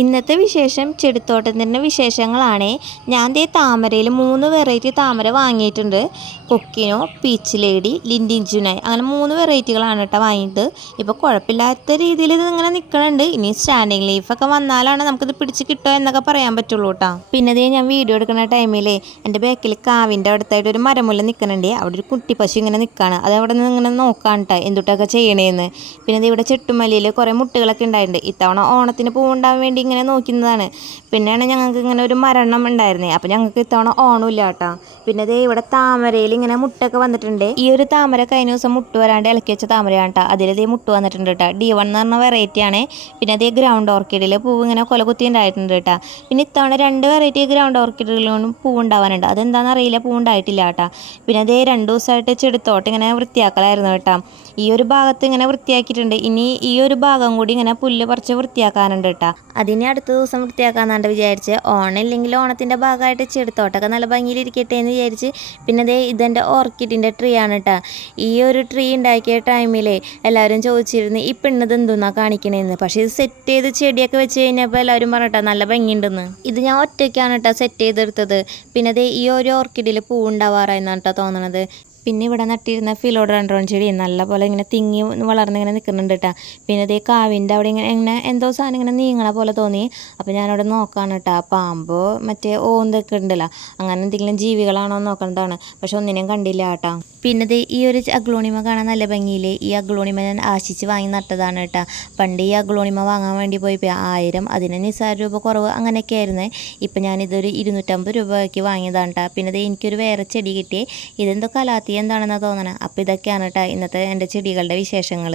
ഇന്നത്തെ വിശേഷം ചെടിത്തോട്ടത്തിൻ്റെ വിശേഷങ്ങളാണ്. ഞാൻ ദേ താമരയിൽ 3 വെറൈറ്റി താമര വാങ്ങിയിട്ടുണ്ട്. കൊക്കിനോ, പീച്ച് ലേഡി, ലിൻഡിൻ ജുനായി, അങ്ങനെ 3 വെറൈറ്റികളാണ് കേട്ടോ വാങ്ങിയിട്ട്. ഇപ്പോൾ കുഴപ്പമില്ലാത്ത രീതിയിൽ ഇത് ഇങ്ങനെ നിൽക്കുന്നുണ്ട്. ഇനി സ്റ്റാൻഡിങ് ലീഫൊക്കെ വന്നാലാണ് നമുക്കിത് പിടിച്ച് കിട്ടുക എന്നൊക്കെ പറയാൻ പറ്റുള്ളൂ കേട്ടോ. പിന്നെ ദേ ഞാൻ വീഡിയോ എടുക്കുന്ന ടൈമിൽ എൻ്റെ ബാക്കിൽ കാവിൻ്റെ അടുത്തായിട്ട് ഒരു മരമുല്ല നിൽക്കുന്നുണ്ട്. അവിടെ ഒരു കുട്ടി പശു ഇങ്ങനെ നിൽക്കുകയാണ്. അത് അവിടെ നിന്ന് ഇങ്ങനെ നോക്കാൻ കേട്ടോ എന്തുട്ടൊക്കെ ചെയ്യണേന്ന്. പിന്നെ ഇവിടെ ചെട്ടുമല്ലിയിൽ കുറേ മുട്ടുകളൊക്കെ ഉണ്ടായിട്ടുണ്ട്. ഇത്തവണ ഓണത്തിന് പൂവുണ്ടാവാൻ വേണ്ടി ഇങ്ങനെ നോക്കുന്നതാണ്. പിന്നെയാണ് ഞങ്ങൾക്ക് ഇങ്ങനെ ഒരു മരണം ഉണ്ടായിരുന്നത്. അപ്പോൾ ഞങ്ങൾക്ക് ഇത്തവണ ഓണമില്ല കേട്ടോ. പിന്നെ ദേ ഇവിടെ താമരയിൽ ഇങ്ങനെ മുട്ടൊക്കെ വന്നിട്ടുണ്ട്. ഈ ഒരു താമര കഴിഞ്ഞ ദിവസം മുട്ട് വരാണ്ട് ഇളക്കി വെച്ച താമരയാണ് കേട്ടോ. അതിൽ ദേ മുട്ട് വന്നിട്ടുണ്ട് കേട്ടോ. D1 എന്ന് പറഞ്ഞ വെറൈറ്റി ആണ്. പിന്നെ അതേ ഗ്രൗണ്ട് ഓർക്കിഡിൽ പൂവ് ഇങ്ങനെ കൊലകുത്തി ഉണ്ടായിട്ടുണ്ട് കേട്ടോ. പിന്നെ ഇത്തവണ 2 വെറൈറ്റി ഗ്രൗണ്ട് ഓർക്കിഡുകളിലും പൂവ് ഉണ്ടാവാനുണ്ട്. അതെന്താണെന്ന് അറിയില്ല, പൂവ് ഉണ്ടായിട്ടില്ല കേട്ടോ. പിന്നെ അതേ 2 ദിവസമായിട്ട് ചെടിത്തോട്ടം ഇങ്ങനെ വൃത്തിയാക്കലായിരുന്നു കേട്ടോ. ഈ ഒരു ഭാഗത്ത് ഇങ്ങനെ വൃത്തിയാക്കിയിട്ടുണ്ട്. ഇനി ഈ ഒരു ഭാഗം കൂടി ഇങ്ങനെ പുല്ല് പറിച്ച് വൃത്തിയാക്കാനുണ്ട് കേട്ടോ. അതിന് അടുത്ത ദിവസം വൃത്തിയാക്കാന്നാണ്ട് വിചാരിച്ച്. ഓണമില്ലെങ്കിൽ ഓണത്തിൻ്റെ ഭാഗമായിട്ട് ചെടിത്തോട്ടമൊക്കെ നല്ല ഭംഗിയിലിരിക്കട്ടെ എന്ന് വിചാരിച്ച്. പിന്നെ ദേ ഇതെൻ്റെ ഓർക്കിഡിൻ്റെ ട്രീ ആണ് കേട്ടോ. ഈ ഒരു ട്രീ ഉണ്ടാക്കിയ ടൈമിൽ എല്ലാവരും ചോദിച്ചിരുന്നു ഈ പെണ്ണത് എന്തെന്നാ കാണിക്കണേന്ന്. പക്ഷേ ഇത് സെറ്റ് ചെയ്ത് ചെടിയൊക്കെ വെച്ച് കഴിഞ്ഞപ്പോൾ എല്ലാവരും പറഞ്ഞിട്ടാ നല്ല ഭംഗിയുണ്ടെന്ന്. ഇത് ഞാൻ ഒറ്റയ്ക്കാണ് കേട്ടോ സെറ്റ് ചെയ്തെടുത്തത്. പിന്നെ ദേ ഈ ഒരു ഓർക്കിഡിൽ പൂ ഉണ്ടാവാറായെന്നാണ് കേട്ടോ തോന്നണത്. പിന്നെ ഇവിടെ നട്ടിരുന്ന ഫിലോഡെൻഡ്രോൺ ചെടി നല്ല പോലെ ഇങ്ങനെ തിങ്ങി വളർന്നിങ്ങനെ നിൽക്കുന്നുണ്ട് കേട്ടോ. പിന്നെ ഇതേ കാവിൻ്റെ അവിടെ ഇങ്ങനെ എന്തോ സാധനം ഇങ്ങനെ നീങ്ങണ പോലെ തോന്നി. അപ്പോൾ ഞാനവിടെ നോക്കാണ് കേട്ടോ. പാമ്പോ മറ്റേ ഓന്തൊക്കെ ഉണ്ടല്ലോ, അങ്ങനെ എന്തെങ്കിലും ജീവികളാണോ എന്ന് നോക്കുന്നതാണ്. പക്ഷെ ഒന്നിനെയും കണ്ടില്ല കേട്ടോ. പിന്നെ ദേ ഈ ഒരു അഗ്ലോണിമ കാണാൻ നല്ല ഭംഗിയില്ലേ. ഈ അഗ്ലോണിമ ഞാൻ ആശിച്ച് വാങ്ങി നട്ടതാണ് കേട്ടോ. പണ്ട് ഈ അഗ്ലോണിമ വാങ്ങാൻ വേണ്ടി പോയപ്പോൾ 1000, അതിന് നിസ്സാര രൂപ കുറവ് അങ്ങനെയൊക്കെ ആയിരുന്നു. ഇപ്പം ഞാനിതൊരു 250 രൂപയ്ക്ക് വാങ്ങിയതാണ് കേട്ടോ. പിന്നെ ദേ എനിക്കൊരു വേറെ ചെടി കിട്ടിയേ. ഇതെന്തോ കലാത്തി എന്താണെന്നാണ് തോന്നണത്. അപ്പോൾ ഇതൊക്കെയാണ് കേട്ടോ ഇന്നത്തെ എൻ്റെ ചെടികളുടെ വിശേഷങ്ങൾ.